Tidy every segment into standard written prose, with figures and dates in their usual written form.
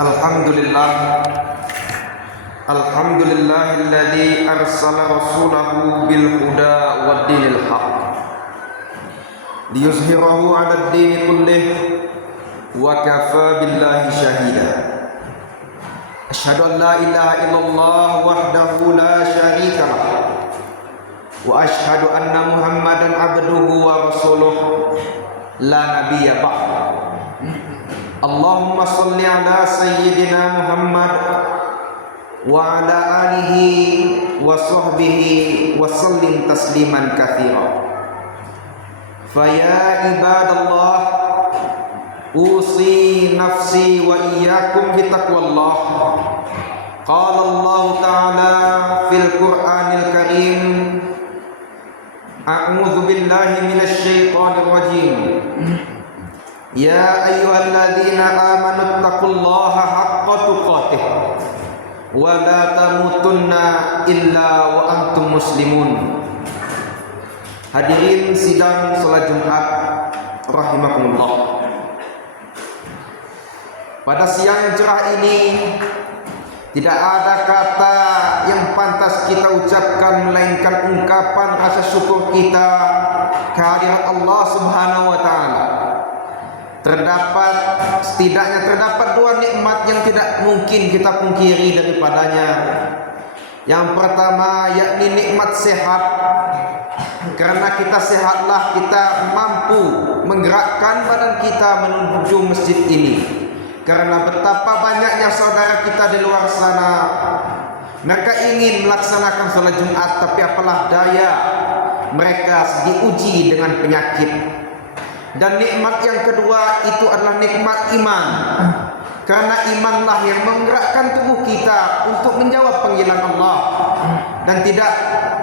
Alhamdulillah, Alhamdulillahilladzi arsala rasulahu bil huda wad dinil haq liyuzhirahu 'alad dini kullih wa kafa billahi shahida. Asyhadu an la ilaha illallah wahdahu la syarika lah wa asyhadu anna Muhammadan abduhu wa rasuluh la nabiyya ba'd. Allahumma salli ala sayyidina Muhammad wa ala alihi wa sahbihi wa sallim tasliman katsira. Fa ya ibadallah, usi nafsi wa iyyakum bi taqwallah. Qala Allah ta'ala fil Qur'anil Karim, a'udzu billahi minasy syaithanir rajim. Ya ayyuhalladzina amanu taqullaha haqqa tuqatih wa la tamutunna illa wa antum muslimun. Hadirin sidang salat Jumat rahimakumullah. Pada siang yang cerah ini tidak ada kata yang pantas kita ucapkan melainkan ungkapan rasa syukur kita kehadirat Allah Subhanahu wa taala. Setidaknya terdapat dua nikmat yang tidak mungkin kita pungkiri daripadanya. Yang pertama yakni nikmat sehat. Karena kita sehatlah kita mampu menggerakkan badan kita menuju masjid ini. Karena betapa banyaknya saudara kita di luar sana, mereka ingin melaksanakan salat Jumat, tapi apalah daya, mereka diuji dengan penyakit. Dan nikmat yang kedua itu adalah nikmat iman. Karena imanlah yang menggerakkan tubuh kita untuk menjawab panggilan Allah. Dan tidak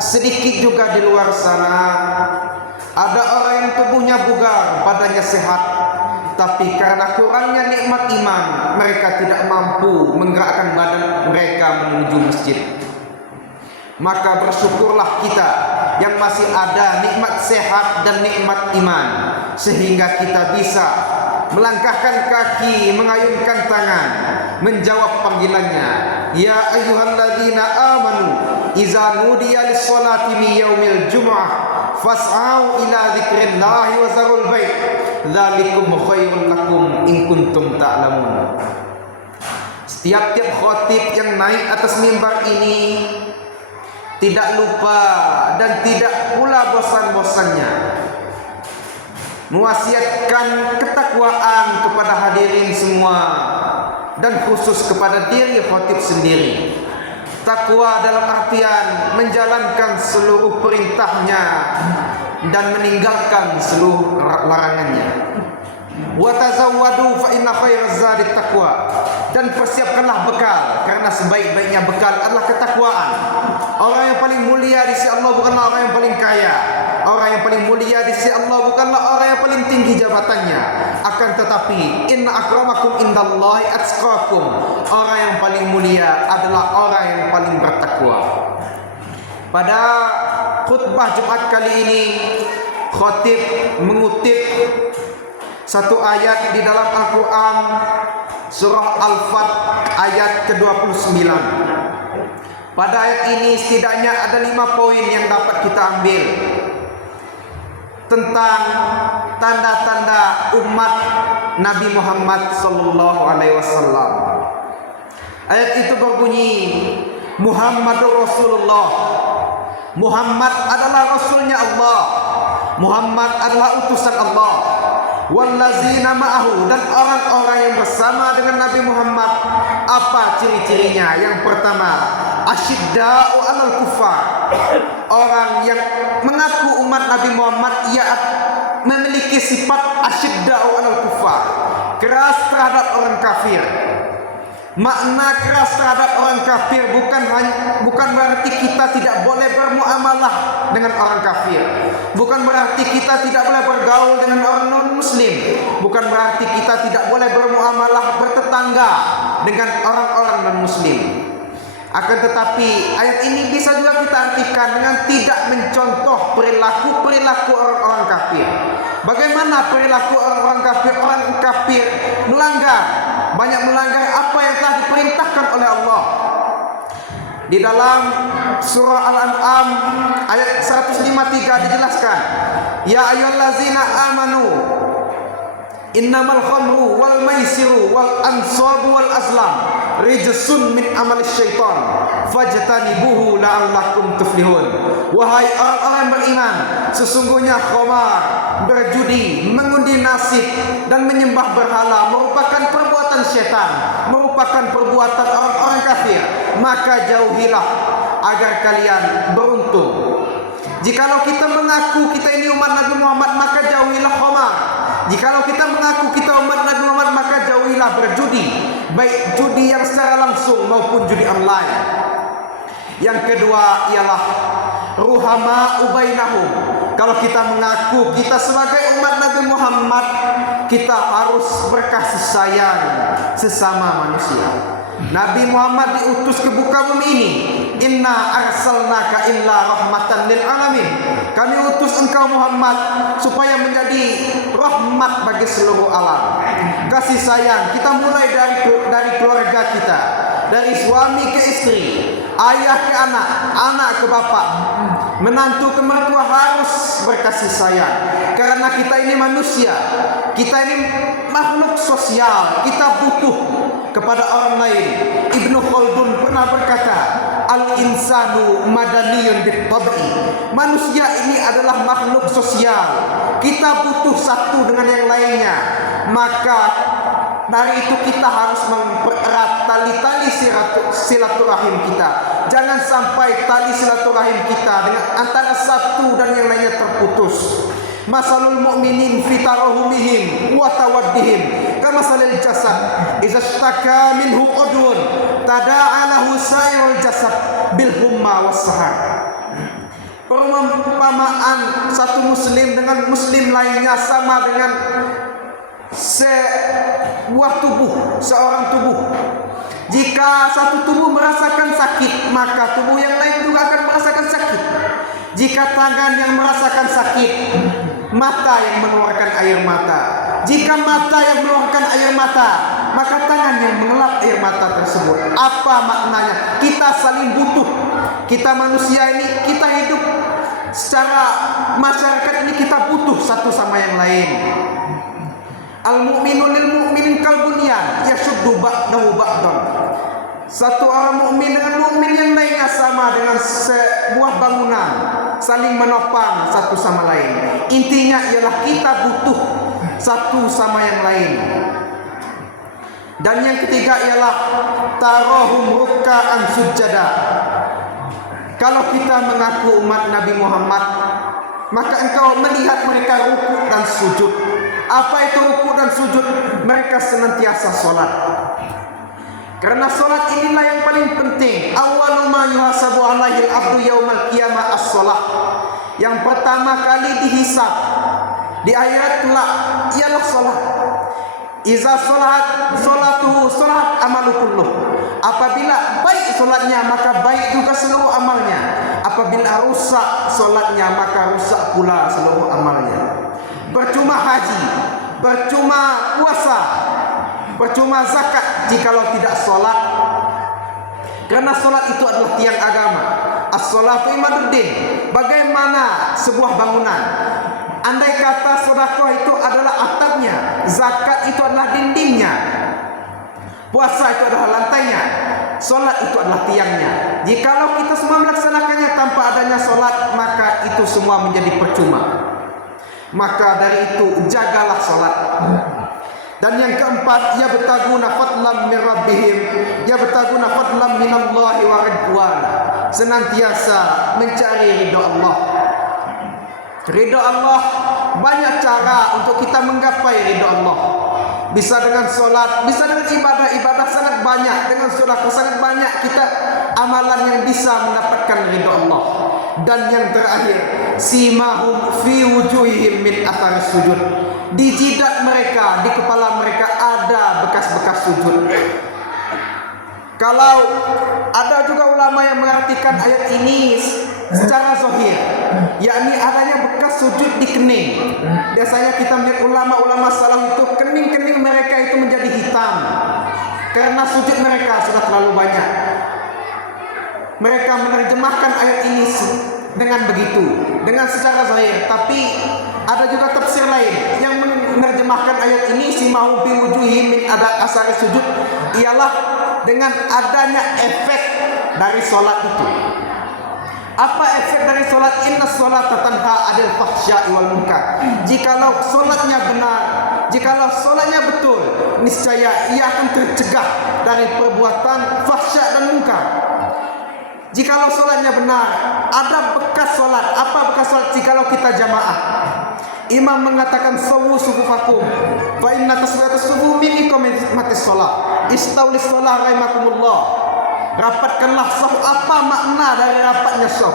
sedikit juga di luar sana ada orang yang tubuhnya bugar, badannya sehat, tapi karena kurangnya nikmat iman, mereka tidak mampu menggerakkan badan mereka menuju masjid. Maka bersyukurlah kita yang masih ada nikmat sehat dan nikmat iman, sehingga kita bisa melangkahkan kaki, mengayunkan tangan, menjawab panggilannya. Ya ayyuhalladzina amanu iza nudiya lis-sholati min yaumil jumu'ah fas'au ila dzikrillahi wa zarul bait dzalikum khairul lakum in kuntum ta'lamun. Setiap khatib yang naik atas mimbar ini tidak lupa dan tidak pula bosan-bosannya mewasiatkan ketakwaan kepada hadirin semua dan khusus kepada diri khatib sendiri. Takwa dalam artian menjalankan seluruh perintahnya dan meninggalkan seluruh larangannya. Wa tazawwadu fa inna khairaz zadi taqwa. Dan persiapkanlah bekal, karena sebaik-baiknya bekal adalah ketakwaan. Orang yang paling mulia di sisi Allah bukanlah orang yang paling kaya. Orang yang paling mulia di sisi Allah bukanlah orang yang paling tinggi jabatannya. Akan tetapi inna akramakum indallahi atqakum. Orang yang paling mulia adalah orang yang paling bertakwa. Pada khutbah Jumat kali ini, khatib mengutip satu ayat di dalam Al-Quran, surah Al-Fat ayat ke-29. Pada ayat ini setidaknya ada 5 poin yang dapat kita ambil tentang tanda-tanda umat Nabi Muhammad sallallahu alaihi wasallam. Ayat itu berbunyi, Muhammadur Rasulullah. Muhammad adalah rasulnya Allah. Muhammad adalah utusan Allah. Wallazina ma'ahu, dan orang-orang yang bersama dengan Nabi Muhammad. Apa ciri-cirinya? Yang pertama, asyidda'u 'alal kuffar. Orang yang mengaku umat Nabi Muhammad, ia memiliki sifat asyidda'u 'alal kuffar, keras terhadap orang kafir. Makna keras terhadap orang kafir bukan berarti kita tidak boleh bermuamalah dengan orang kafir. Bukan berarti kita tidak boleh bergaul dengan orang non-muslim. Bukan berarti kita tidak boleh bermuamalah bertetangga dengan orang-orang non-muslim. Akan tetapi ayat ini bisa juga kita artikan dengan tidak mencontoh perilaku orang-orang kafir. Bagaimana perilaku orang-orang kafir? Orang kafir melanggar, banyak melanggar apa yang Di dalam surah Al-An'am ayat 153 dijelaskan, ya ayyuhallazina amanu innamal khamru wal maisiru wal ansabu wal azlam rijsun min amalis syaitan fajtanibuhu la'allakum tuflihun. Wahai orang-orang beriman, sesungguhnya khamar, berjudi, mengundi nasib dan menyembah berhala merupakan perbuatan syaitan, merupakan perbuatan orang-orang kafir. Maka jauhilah agar kalian beruntung. Jikalau kita mengaku kita ini umat Nabi Muhammad, maka jauhilah khamar. Jikalau kita mengaku kita umat Nabi Muhammad, maka jauhilah berjudi, baik judi yang secara langsung maupun judi online. Yang kedua ialah ruhama ubainahum. Kalau kita mengaku kita sebagai umat Nabi Muhammad, kita harus berkasih sayang sesama manusia. Nabi Muhammad diutus ke muka bumi ini. Inna arsalnaka illa rahmatan lil alamin. Kami utus engkau Muhammad supaya menjadi rahmat bagi seluruh alam. Kasih sayang kita mulai dari keluarga kita, dari suami ke istri, ayah ke anak, anak ke bapak, menantu ke mertua, harus berkasih sayang. Karena kita ini manusia, kita ini makhluk sosial, kita butuh kepada orang lain. Ibnu Khaldun pernah berkata, al-insanu madaniyun bit-tab'i. Manusia ini adalah makhluk sosial. Kita butuh satu dengan yang lainnya. Maka dari itu kita harus mempererat tali-tali silaturahim kita. Jangan sampai tali silaturahim kita dengan antara satu dan yang lainnya terputus. Masalul mu'minin fi tarahumihim wa tawaddihim kamasalil jasad idza ishtaka minhu udwun tada'a lahu sa'irul jasad bil humma was sahar. Perumpamaan satu muslim dengan muslim lainnya sama dengan sebuah tubuh, seorang tubuh. Jika satu tubuh merasakan sakit, maka tubuh yang lain juga akan merasakan sakit. Jika tangan yang merasakan sakit, mata yang mengeluarkan air mata. Jika mata yang mengeluarkan air mata, maka tangan yang mengelap air mata tersebut. Apa maknanya? Kita saling butuh. Kita manusia ini, kita hidup secara masyarakat ini, kita butuh satu sama yang lain. Al-mu'minu lil mu'minin kal bunyan yashuddu ba'dahu ba'dan. Satu orang mukmin dengan mukmin yang lainnya sama dengan sebuah bangunan, saling menopang satu sama lain. Intinya ialah kita butuh satu sama yang lain. Dan yang ketiga ialah tarahum ruk'an sujada. Kalau kita mengaku umat Nabi Muhammad, maka engkau melihat mereka rukuk dan sujud. Apa itu rukuk dan sujud? Mereka senantiasa solat. Karena solat inilah yang paling penting. Awwalu ma yuhasabu alaihi al-abdu yaumal qiyamah as-shalah. Yang pertama kali dihisab di akhirat kelak ialah solat. Iza solatuhu solat amalu kulluh. Apabila baik solatnya, maka baik juga seluruh amalnya. Apabila rusak solatnya, maka rusak pula seluruh amalnya. Percuma haji, percuma puasa, percuma zakat jikalau tidak solat. Karena solat itu adalah tiang agama. As-salatu imaduddin. Bagaimana sebuah bangunan? Andai kata sedekah itu adalah atapnya, zakat itu adalah dindingnya, puasa itu adalah lantainya, solat itu adalah tiangnya. Jikalau kita semua melaksanakannya tanpa adanya solat, maka itu semua menjadi percuma. Maka dari itu jagalah solat. Dan yang keempat, yabtaguna fadlan min rabbihim, yabtaguna fadlan minallahi wa ridwana. Senantiasa mencari ridha Allah. Ridha Allah, banyak cara untuk kita menggapai ridha Allah. Bisa dengan solat, bisa dengan ibadah sangat banyak. Dengan sedekah sangat banyak kita amalan yang bisa mendapatkan ridha Allah. Dan yang terakhir, simahum fi wujuhihim min athari sujud. Di jidat mereka, di kepala mereka ada bekas-bekas sujud. Kalau ada juga ulama yang mengartikan ayat ini secara zahir, yakni adanya bekas sujud di kening. Biasanya kita melihat ulama-ulama salaf itu kening-kening mereka itu menjadi hitam karena sujud mereka sudah terlalu banyak. mereka menerjemahkan ayat ini dengan begitu, dengan secara zahir. Tapi ada juga tafsir lain yang menerjemahkan ayat ini simahum fi wujuhihim min asari sujud, ialah dengan adanya efek dari solat itu. Apa efek dari solat? Inna sholata tanha 'anil fahsya'i wal munkar. Jikalau solatnya benar, jikalau solatnya betul, niscaya ia akan tercegah dari perbuatan fahsya dan munkar. Jikalau solatnya benar, ada bekas solat. Apa bekas solat? Jikalau kita jamaah, imam mengatakan sawu sufufakum fa inna taswiyatus sufu min iqamatis shalah istaulis shalah rahimakumullah. Rapatkanlah saf. Apa makna dari rapatnya saf?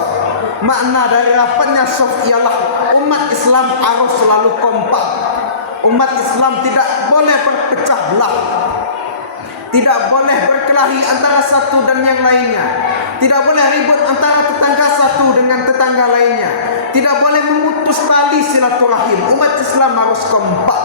Makna dari rapatnya saf ialah umat Islam harus selalu kompak. Umat Islam tidak boleh berpecah belah, tidak boleh berkelahi antara satu dan yang lainnya, tidak boleh ribut antara tetangga satu dengan tetangga lainnya, tidak boleh memutus tali silaturahim. Umat Islam harus kompak.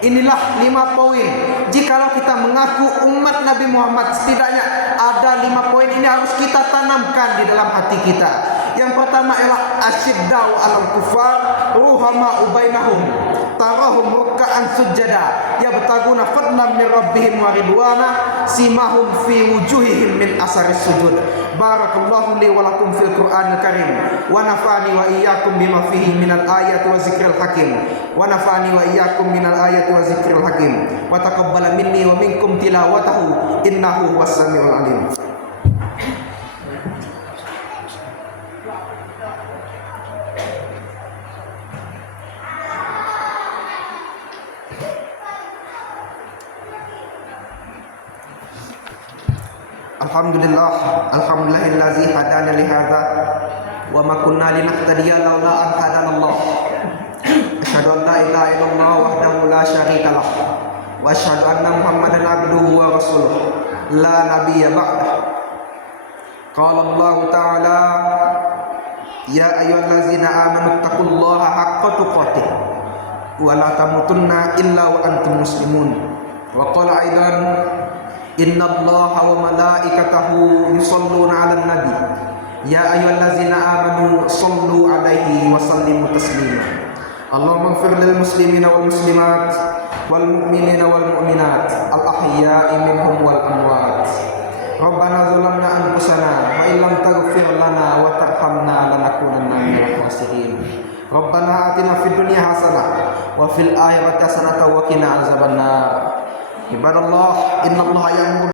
Inilah 5 poin. Jikalau kita mengaku umat Nabi Muhammad, setidaknya ada 5 poin ini harus kita tanamkan di dalam hati kita. Yang pertama ialah asyiddau 'alal kufar ruhama bainahum tarahum ruk'an sujada yabtaguna fadlan min rabbihim wa ridwana simahum fi wujuhihim min asaris sujud. Barakallahu li wa lakum fil Qur'anil Karim wa nafa'ani wa iyyakum bima fihi minal ayati wa zikril hakim wa nafa'ani wa iyyakum minal ayati wa zikril hakim wa taqabbala minni wa minkum tilawatahu innahu was-sami'ul 'alim. Alhamdulillahillazi hadana li hadza wa ma kunna linahtadiya laula an hadanallah. Asyhadu an la ilaha illallah wahdahu la syarika lah wa asyhadu anna Muhammadan abduhu wa rasuluh la nabiyya ba'dah. Qala Allah ta'ala ya ayyuhallazina amanu taqullaha haqqa tuqatih wa la tamutunna illa wa antum muslimun. Wa qala aidan inna Allaha wa malaikatahu yusalluna 'alan nabi ya ayyuhallazina amanu sallu 'alaihi wa sallimu taslima. Allahumma ighfir lil muslimina wal muslimat wal mu'minina wal mu'minat al ahya'i minhum wal amwat. Rabbana zalamna anfusana wa illam taghfir lana wa tarhamna lanakunanna minal khasirin. Rabbana atina fid dunya hasanah wa fil akhirati hasanah wa qina azabannar. Ibadallah, innallaha ya'muru